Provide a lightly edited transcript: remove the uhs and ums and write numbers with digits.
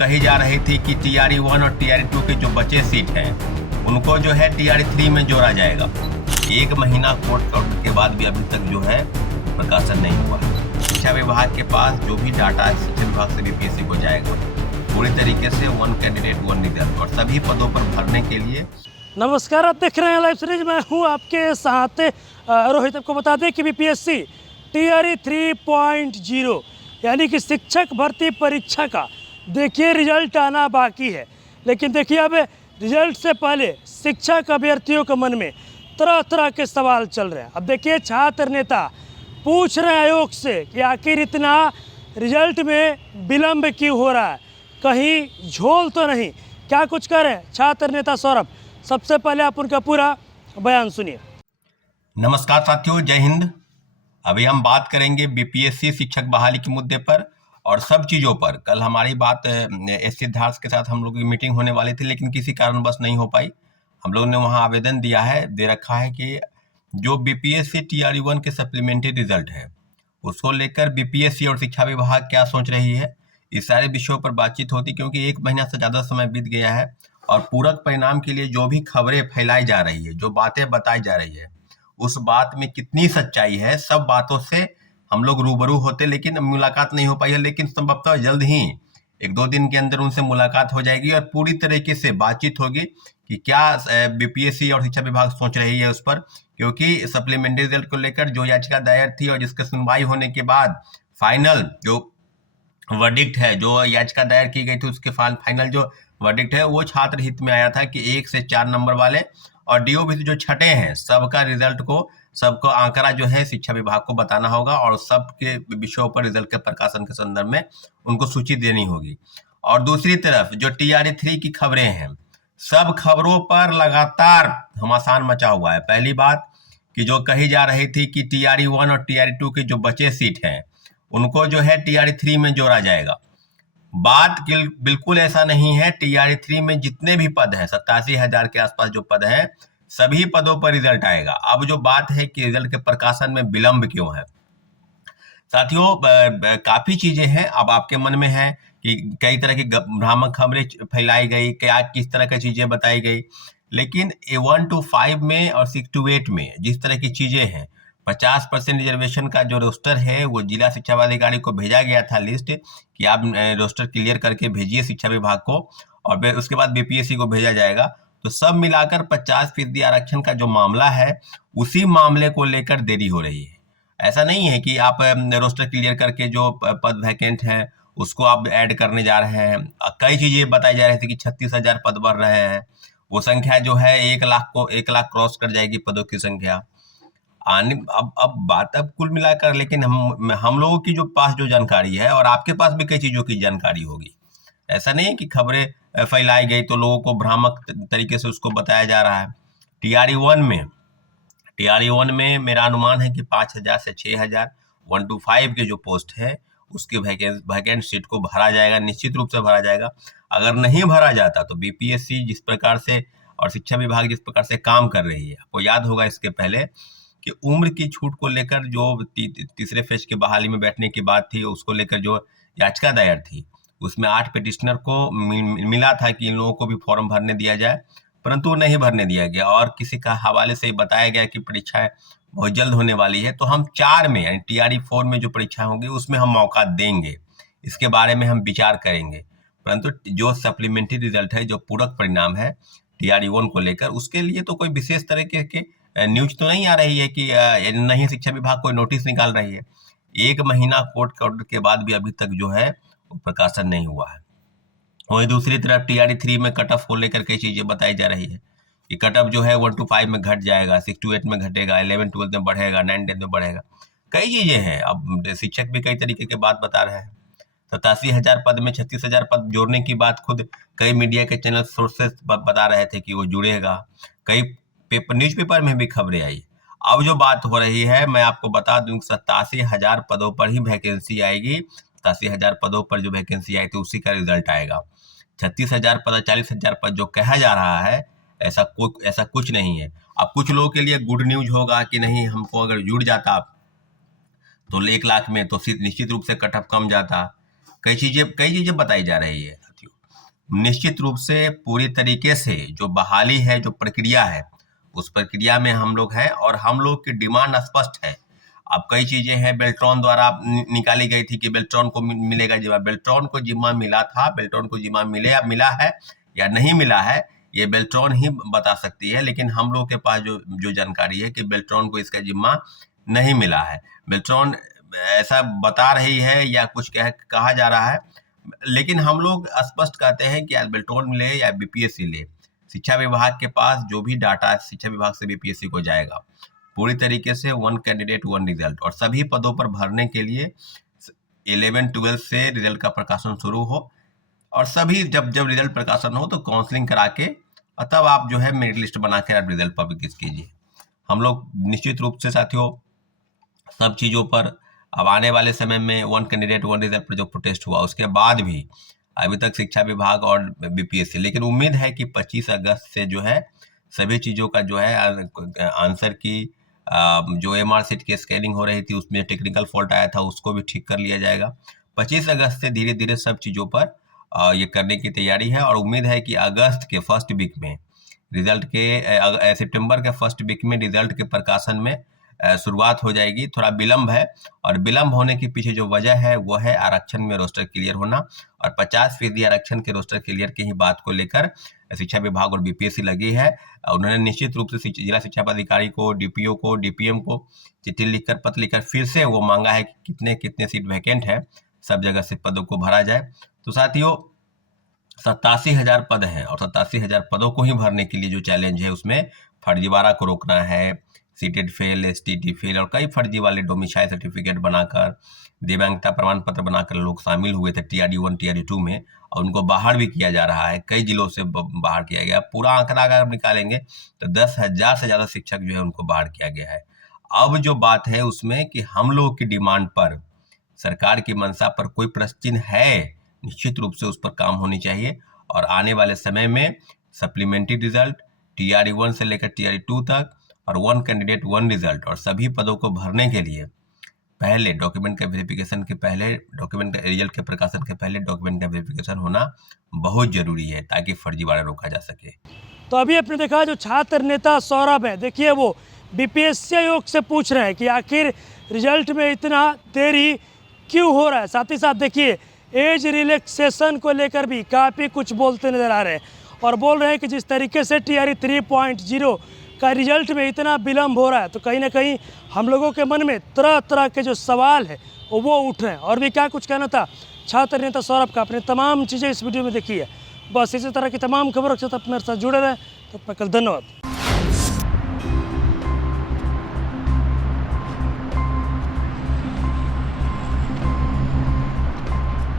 कही जा रही थी कि TRE-1 और TRE-2 के जो बचे सीट हैं उनको जो है TRE-3 में जोड़ा जाएगा। 1 महीना कोर्ट ऑर्डर के बाद भी अभी तक जो है प्रकाशन नहीं हुआ है। शिक्षा विभाग के पास जो भी डाटा है शिक्षा विभाग से BPSC को जाएगा पूरी तरीके से 1 कैंडिडेट 1 रिजल्ट और सभी पदों पर भरने के लिए। नमस्कार, आप देख रहे हैं लाइव सीरीज। मैं हूं आपके साथ रोहित। आपको बता दें कि BPSC TRE 3.0 यानी कि शिक्षक भर्ती परीक्षा का देखिए रिजल्ट आना बाकी है। लेकिन देखिए अब रिजल्ट से पहले शिक्षक अभ्यर्थियों के मन में तरह तरह के सवाल चल रहे हैं। अब देखिए छात्र नेता पूछ रहे हैं आयोग से कि आखिर इतना रिजल्ट में विलम्ब क्यों हो रहा है, कहीं झोल तो नहीं। क्या कुछ कह रहे हैं छात्र नेता सौरभ, सबसे पहले आप उनका पूरा बयान सुनिए। नमस्कार साथियों, जय हिंद। अभी हम बात करेंगे BPSC शिक्षक बहाली के मुद्दे पर और सब चीज़ों पर। कल हमारी बात एस सिद्धार्थ के साथ हम लोग की मीटिंग होने वाली थी, लेकिन किसी कारणवश नहीं हो पाई। हम लोग ने वहाँ आवेदन दे रखा है कि जो BPSC TRE-1 के सप्लीमेंट्री रिजल्ट है उसको लेकर BPSC और शिक्षा विभाग क्या सोच रही है, इस सारे विषयों पर बातचीत होती, क्योंकि 1 महीना से ज़्यादा समय बीत गया है और पूरक परिणाम के लिए जो भी खबरें फैलाई जा रही है, जो बातें बताई जा रही है, उस बात में कितनी सच्चाई है, सब बातों से हम लोग रूबरू होते, लेकिन मुलाकात नहीं हो पाई है। लेकिन संभवतः जल्द ही 1-2 दिन के अंदर उनसे मुलाकात हो जाएगी और पूरी तरीके से बातचीत होगी कि क्या BPSC और शिक्षा विभाग सोच रही है उस पर। क्योंकि सप्लीमेंट्री रिजल्ट को लेकर जो याचिका दायर थी और जिसकी सुनवाई होने के बाद फाइनल जो वर्डिक्ट है, जो याचिका दायर की गई थी उसके फाइनल जो वर्डिक्ट है वो छात्र हित में आया था कि 1 से 4 नंबर वाले और DOBC जो छठे हैं सबका रिजल्ट को, सबको आंकड़ा जो है शिक्षा विभाग को बताना होगा और सबके विषयों पर रिजल्ट के प्रकाशन के संदर्भ में उनको सूची देनी होगी। और दूसरी तरफ जो TRE-3 की खबरें हैं, सब खबरों पर लगातार घमासान मचा हुआ है। पहली बात कि जो कही जा रही थी कि TRE-1 और TRE-2 के जो बचे सीट हैं उनको जो है TRE-3 में जोड़ा जाएगा। बात बिल्कुल ऐसा नहीं है। TRE-3 में जितने भी पद हैं, 87,000 के आसपास जो पद हैं, सभी पदों पर रिजल्ट आएगा। अब जो बात है कि रिजल्ट के प्रकाशन में विलंब क्यों है, साथियों काफी चीजें हैं। अब आपके मन में है कि कई तरह की भ्रामक खबरें फैलाई गई, क्या किस तरह की चीजें बताई गई, लेकिन 1 to 5 में और 6 to 8 में जिस तरह की चीजें हैं, 50% रिजर्वेशन का जो रोस्टर है वो जिला शिक्षा पदाधिकारी को भेजा गया था लिस्ट कि आप रोस्टर क्लियर करके भेजिए शिक्षा विभाग को, और फिर उसके बाद BPSC को भेजा जाएगा। तो सब मिलाकर 50% आरक्षण का जो मामला है उसी मामले को लेकर देरी हो रही है। ऐसा नहीं है कि आप रोस्टर क्लियर करके जो पद वैकेंट हैं उसको आप ऐड करने जा रहे हैं। कई चीजें बताई जा रही थी कि 36,000 पद बढ़ रहे हैं, वो संख्या जो है 1 लाख क्रॉस कर जाएगी पदों की संख्या आने। अब बात अब कुल मिलाकर, लेकिन हम लोगों की जो पास जो जानकारी है और आपके पास भी कई चीजों की जानकारी होगी। ऐसा नहीं है कि खबरें फैलाई गई तो लोगों को भ्रामक तरीके से उसको बताया जा रहा है। TRE-1 में मेरा अनुमान है कि 5,000 से 6,000 1 to 5 के जो पोस्ट है उसके वैकेंट सीट को भरा जाएगा, निश्चित रूप से भरा जाएगा। अगर नहीं भरा जाता तो BPSC जिस प्रकार से और शिक्षा विभाग जिस प्रकार से काम कर रही है, आपको याद होगा इसके पहले कि उम्र की छूट को लेकर जो तीसरे फेज की बहाली में बैठने की बात थी, उसको लेकर जो याचिका दायर थी उसमें 8 पिटिशनर को मिला था कि इन लोगों को भी फॉर्म भरने दिया जाए, परंतु नहीं भरने दिया गया और किसी का हवाले से बताया गया कि परीक्षाएं बहुत जल्द होने वाली है। तो हम 4 में यानी TRE-4 में जो परीक्षा होंगी उसमें हम मौका देंगे, इसके बारे में हम विचार करेंगे। परंतु जो सप्लीमेंट्री रिजल्ट है, जो पूरक परिणाम है TRE-1 को लेकर, उसके लिए तो कोई विशेष तरीके के न्यूज तो नहीं आ रही है कि नहीं शिक्षा विभाग कोई नोटिस निकाल रही है। 1 महीना कोर्ट के ऑर्डर के बाद भी अभी तक जो है वो प्रकाशन नहीं हुआ है। वहीं दूसरी तरफ TRE-3 में कट ऑफ को लेकर कई चीजें बताई जा रही है कि कट ऑफ जो है 1 to 5 में घट जाएगा, 6 to 8 में घटेगा, 11-12 में बढ़ेगा, 9-10 में बढ़ेगा। कई चीजें हैं। अब शिक्षक भी कई तरीके की बात बता रहे हैं। 87,000 पद में 36,000 पद जोड़ने की बात खुद कई मीडिया के चैनल सोर्सेस बता रहे थे कि वो जुड़ेगा। कई न्यूज़पेपर में भी खबरें आई। अब जो बात हो रही है, मैं आपको बता दूं 87,000 पदों पर ही वैकेंसी आएगी। 87,000 पदों पर जो वैकेंसी आई थी उसी का रिजल्ट आएगा। 36,000 पद, 40,000 पद जो कहा जा रहा है, ऐसा कुछ नहीं है। अब कुछ लोगों के लिए गुड न्यूज होगा कि नहीं, हमको अगर जुड़ जाता तो 1 लाख में तो निश्चित रूप से कट ऑफ कम जाता। कई चीज़ें बताई जा रही है साथियों। निश्चित रूप से पूरी तरीके से जो बहाली है, जो प्रक्रिया है, उस प्रक्रिया में हम लोग हैं और हम लोग की डिमांड स्पष्ट है। अब कई चीज़ें हैं बेल्ट्रॉन द्वारा निकाली गई थी कि बेल्ट्रॉन को मिलेगा जिम्मा। बेल्ट्रॉन को जिम्मा मिला था, बेल्ट्रॉन को जिम्मा मिला है या नहीं मिला है, ये बेल्ट्रॉन ही बता सकती है। लेकिन हम लोग के पास जो जानकारी है कि बेल्ट्रॉन को इसका जिम्मा नहीं मिला है। बेल्ट्रॉन ऐसा बता रही है या कुछ कहा जा रहा है, लेकिन हम लोग स्पष्ट कहते हैं कि बेल्ट्रॉन ले या बीपीएससी ले, शिक्षा विभाग के पास जो भी डाटा शिक्षा विभाग से बीपीएससी को जाएगा पूरी तरीके से 1 कैंडिडेट 1 रिजल्ट, और सभी पदों पर भरने के लिए 11-12 से रिजल्ट का प्रकाशन शुरू हो, और सभी जब रिजल्ट प्रकाशन हो तो काउंसलिंग करा के और तब आप जो है मेरिट लिस्ट बना के आप रिजल्ट पब्लिश कीजिए। हम लोग निश्चित रूप से साथियों सब चीज़ों पर अब आने वाले समय में 1 कैंडिडेट 1 रिजल्ट पर जो प्रोटेस्ट हुआ उसके बाद भी अभी तक शिक्षा विभाग और बीपीएससी, लेकिन उम्मीद है कि 25 अगस्त से जो है सभी चीज़ों का जो है आंसर की जो एमआर सीट की स्कैनिंग हो रही थी उसमें टेक्निकल फॉल्ट आया था उसको भी ठीक कर लिया जाएगा। 25 अगस्त से धीरे धीरे सब चीज़ों पर ये करने की तैयारी है और उम्मीद है कि अगस्त के फर्स्ट वीक में रिजल्ट के सितंबर के फर्स्ट वीक में रिजल्ट के प्रकाशन में शुरुआत हो जाएगी। थोड़ा विलम्ब है और विलम्ब होने के पीछे जो वजह है वो है आरक्षण में रोस्टर क्लियर होना, और 50% आरक्षण के रोस्टर क्लियर की ही बात को लेकर शिक्षा विभाग और बीपीएससी लगी है। उन्होंने निश्चित रूप से जिला शिक्षा पदाधिकारी को, डीपीओ को, डीपीएम को चिट्ठी लिखकर, पत्र लिखकर फिर से वो मांगा है कि कितने कितने सीट वैकेंट है, सब जगह से पदों को भरा जाए। तो साथियों 87,000 पद हैं और 87,000 पदों को ही भरने के लिए जो चैलेंज है उसमें फर्जीवाड़ा को रोकना है, सीटेड फेल, एसटीटी फेल और कई फर्जी वाले डोमिसाइल सर्टिफिकेट बनाकर, दिव्यांगता प्रमाण पत्र बनाकर लोग शामिल हुए थे टीआरडी 1 टीआरडी 2 में, और उनको बाहर भी किया जा रहा है। कई जिलों से बाहर किया गया। पूरा आंकड़ा अगर निकालेंगे तो 10,000 से ज़्यादा शिक्षक जो है उनको बाहर किया गया है। अब जो बात है उसमें कि हम लोग की डिमांड पर, सरकार की मंशा पर कोई प्रश्न चिन्ह है, निश्चित रूप से उस पर काम होनी चाहिए। और आने वाले समय में सप्लीमेंट्री रिजल्ट टीआरडी 1 से लेकर टीआरडी 2 तक और 1 कैंडिडेट 1 रिजल्ट और सभी पदों को भरने के लिए पहले डॉक्यूमेंट का वेरिफिकेशन के पहले, डॉक्यूमेंट का रिजल्ट के प्रकाशन के पहले डॉक्यूमेंट का वेरिफिकेशन होना बहुत जरूरी है ताकि फर्जीवाड़ा रोका जा सके। तो अभी आपने देखा जो छात्र नेता सौरभ है, देखिए वो बीपीएससी आयोग से पूछ रहे हैं कि आखिर रिजल्ट में इतना देरी क्यों हो रहा है। साथ ही साथ देखिए एज रिलैक्सेशन को लेकर भी काफ़ी कुछ बोलते नजर आ रहे हैं और बोल रहे हैं कि जिस तरीके से टीआरई 3.0 का रिजल्ट में इतना विलम्ब हो रहा है तो कहीं ना कहीं हम लोगों के मन में तरह तरह के जो सवाल है वो उठ रहे हैं। और भी क्या कुछ कहना था छात्र नेता सौरभ का, अपने तमाम चीज़ें इस वीडियो में देखी है। बस इसी तरह की तमाम खबरों के साथ आप मेरे साथ जुड़े रहें। तब तक धन्यवाद।